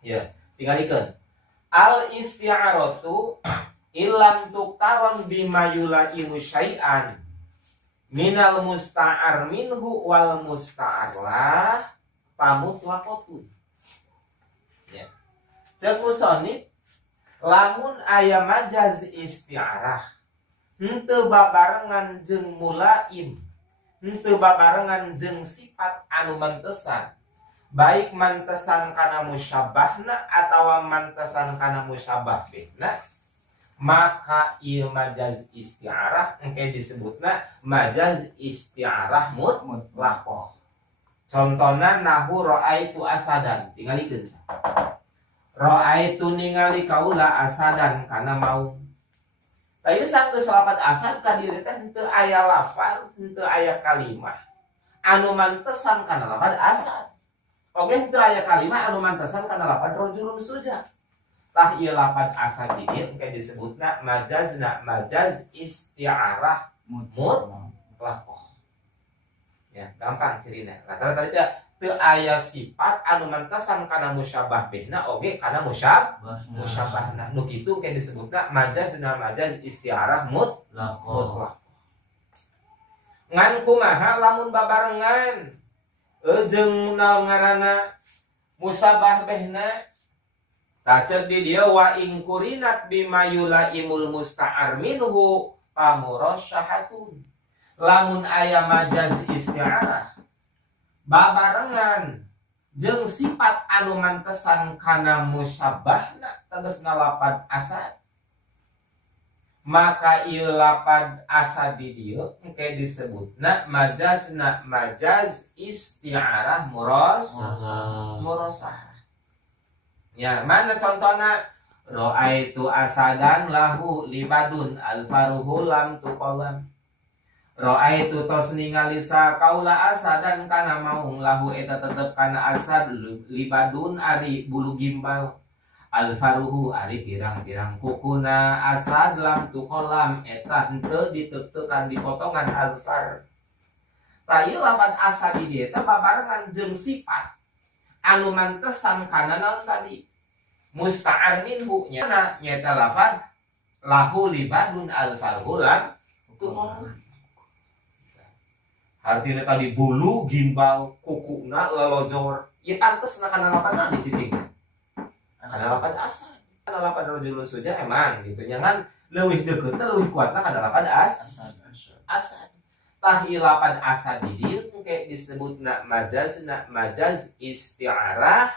Ya, tinggalikeun. Al isti'aratu ilam tuktaron bima yulaimu syai'an minal musta'ar minhu wal musta'arlah pamutlaqatun. Ya. Cek musonif lamun aya majaz isti'arah henteu babarengan jeung mulaim, henteu babarengan jeung sifat anu mantesan, baik mantesan kana musyabbahna atawa mantesan kana musyabbah bihna, maka ieu majaz isti'arah engke disebutna majaz isti'arah mutlaqah. Contona nahu ra'aitu asadan, tingalikeun. Ra'aitu ningali kaula asadan kana mau. Tadi sanggeus lapan asad ka dieu teh henteu aya lafal, henteu aya kalimah anu mantesan kana lapan asad. Oge henteu aya kalimah anu mantesan kana lapan rajulun suja. Tah ieu lapan asad dieu engke disebutna majaz isti'arah mutlaqah. Ya, gampang cirina. Lantaran tadi teu aya sifat anu mantesan kana musyabbah bihna oge kana musyabbahna. Nu kitu ke disebutna majaz isti'arah mutlaqah. Ngan kumaha lamun babarengan jeung naon ngaranna musyabbah bihna tacek di dieu wa in kurinat bima yulaimul musta'ar minhu pamurasyahatun. Lamun aya majaz isti'arah babarengan jeung sifat anu mantesan kana musyabbahna tegasna lapan asad, maka ieu lapan asad di dieu engke disebutna majaz isti'arah murasahah. Ya, mana contohna? Ra'aitu asadan lahu libadun alfaruhu lam tuqallam. Ra'aitu tos ningali sakaula asadan kana maung lahu eta tetep kana asad libadun ari bulu gimbal alfaruhu ari pirang-pirang kukuna asad lam tuqallam eta henteu diteutekan dipotongan alfar. Tah ieu lapan asad di dieu teh babarengan jeung sifat anu mantesan kana naon tadi musta'ar minhu nya nyaeta lapan lahu libadun alfaruhu lam tuqallam. Artinya tadi bulu, gimbal, kukuna, lelojor. Ya pantes na kana lapan dicicing. Kana lapan asad. Kana lapan rajulun suja emang gitu. Nyangan leuwih deukeut teh leuwih kuatna kana lapan asad. Tah ieu lapan asad di dieu engke disebutna majaz isti'arah